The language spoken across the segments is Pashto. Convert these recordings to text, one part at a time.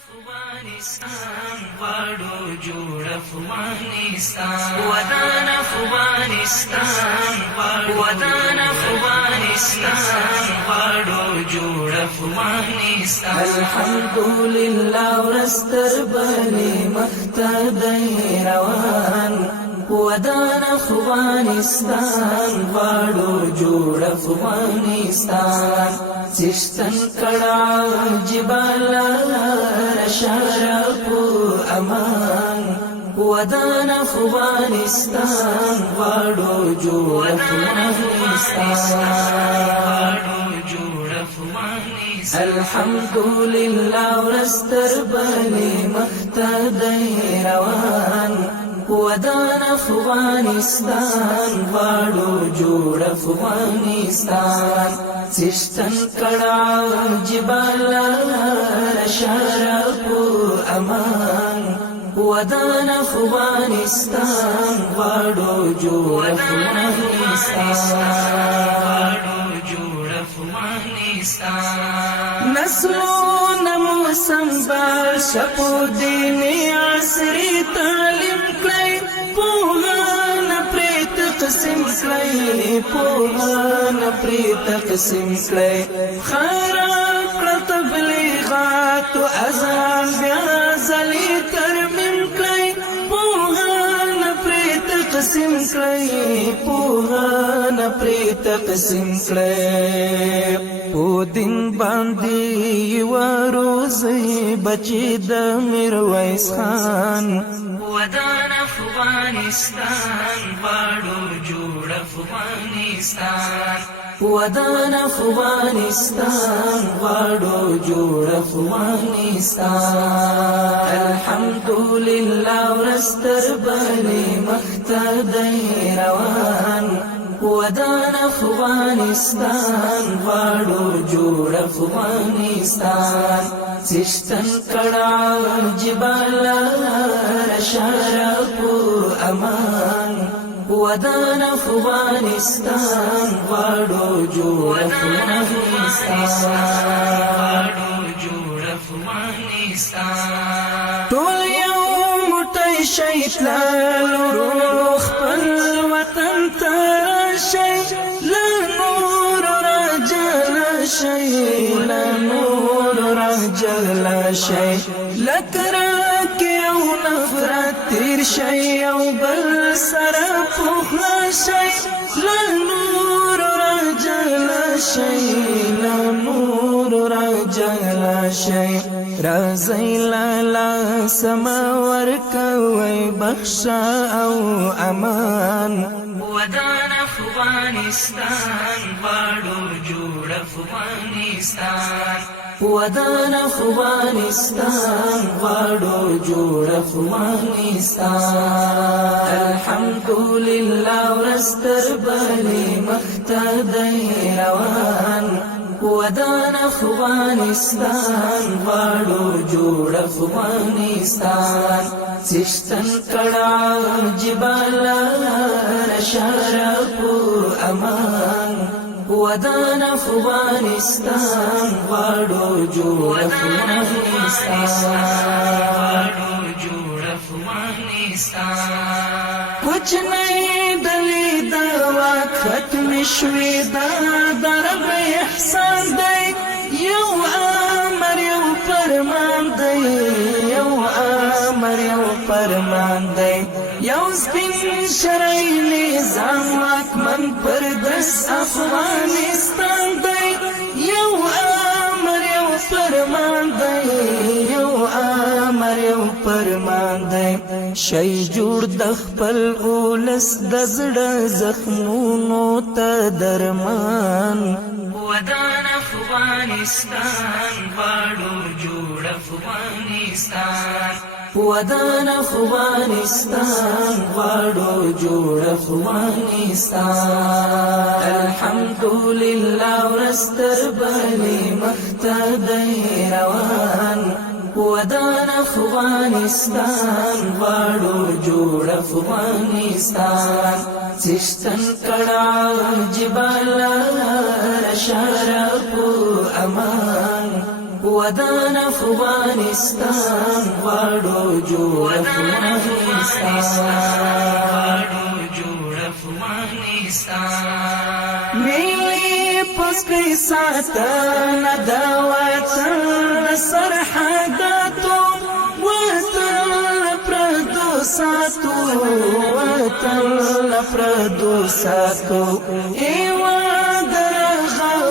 افغانستان غواړو جوړ افغانستان ودان افغانستان ودان افغانستان غواړو جوړ افغانستان الحمدلله ورستر بني مختدي روان ودان افغانستان غواړو جوړ افغانستان چشتن کڑا جبال شرف امان ودان افغانستان غواړو جوړ افغانستان الحمدلله ورستر بني مختدي روان ودان افغانستان غواړو جوړ افغانستان چشتن کڑا جبال شرف امان ودان افغانستان غواړو جوړ افغانستان نسلونه موسم بال شپو دیني عصري تعلیم کړئ پوهان پرې تقسیم کړئ پوهان پرې تقسیم کړئ خیرات کړه تبلیغات او اذان بیا ځلې ترمیم کړئ پوهان پرې تقسیم کړئ پوهان پرې تقسیم کړئ په دین باندې وروزي بچي د میرویس خان ودان افغانستان غواړو جوړ افغانستان ودان افغانستان غواړو جوړ افغانستان الحمدلله ورستر بني مختدي روان ودان افغانستان غواړو جوړ افغانستان چشتن کڑا جبال شرف امان ودان افغانستان غواړو جوړ افغانستان ټول یو موټی شي تللو خپل وطن ته شي لا نور راجل شي لا نور راجل شي لکرک یو نفرت تیر شي او بل سره پوخلا شي لا نور راجل شي لا نور راجل شي رازی لالا سماور کوي بخشا او امان ودان افغانستان غواړو جوړ افغانستان ودان افغانستان غواړو جوړ افغانستان الحمدلله ورستر بني مختدي روان ودان افغانستان غواړو جوړ افغانستان چشتن کڑا جبال شرف امان ودان افغانستان غواړو جوړ افغانستان کوچنی دلی دا واک ختم شوی دا درب احسان دی یو امر یو فرمان دی یو امر یو فرمان دی یو سپین شرعی نظام واکمن پر دس افغانستان دی یو امر یو فرمان دی یو امر یو فرمان دی شي جوړ د خپل اولس د زړه زخمونو ته درمان ودان افغانستان غواړو جوړ افغانستان ودان افغانستان غواړو جوړ افغانستان الحمدلله ورستر بني مختدي روان ودان افغانستان غواړو جوړ افغانستان چشتن کڑا جبال شرف امان ودان افغانستان غواړو جوړ افغانستان جوړ افغانستان میلی پسکی ساتن دا وطن سرحداتو وطن پردو ساتو وطن پردو ساتو ایوان درغاو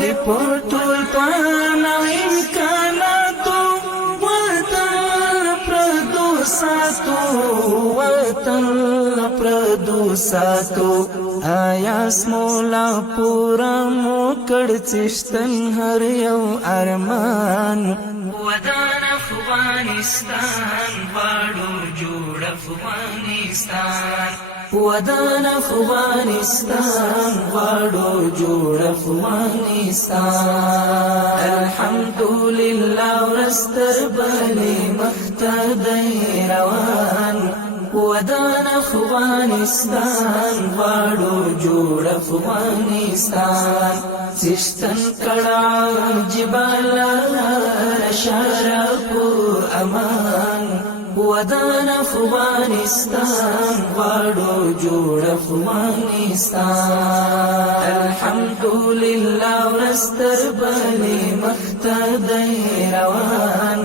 دی پرطول پانا امکاناتو وطن پردو ساتو وطن پردو ساتو آیا سمولا پورا موکڑ چشتن هر یو ارمان ودان افغانستان غواړو جوړ افغانستان ودان افغانستان غواړو جوړ افغانستان الحمدلله ورستر بلی مختدی روان ودان افغانستان غواړو جوړ افغانستان چشتن کړه جبال شرف امان ودان افغانستان غواړو جوړ افغانستان الحمدلله ورستر بلی مختدی روان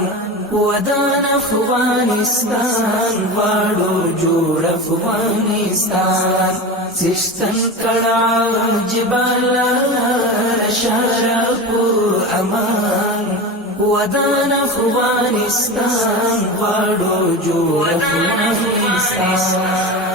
ودان افغانستان غواړو جوړ افغانستان چشتن کړه جبال شرف امان ودان افغانستان غواړو جوړ افغانستان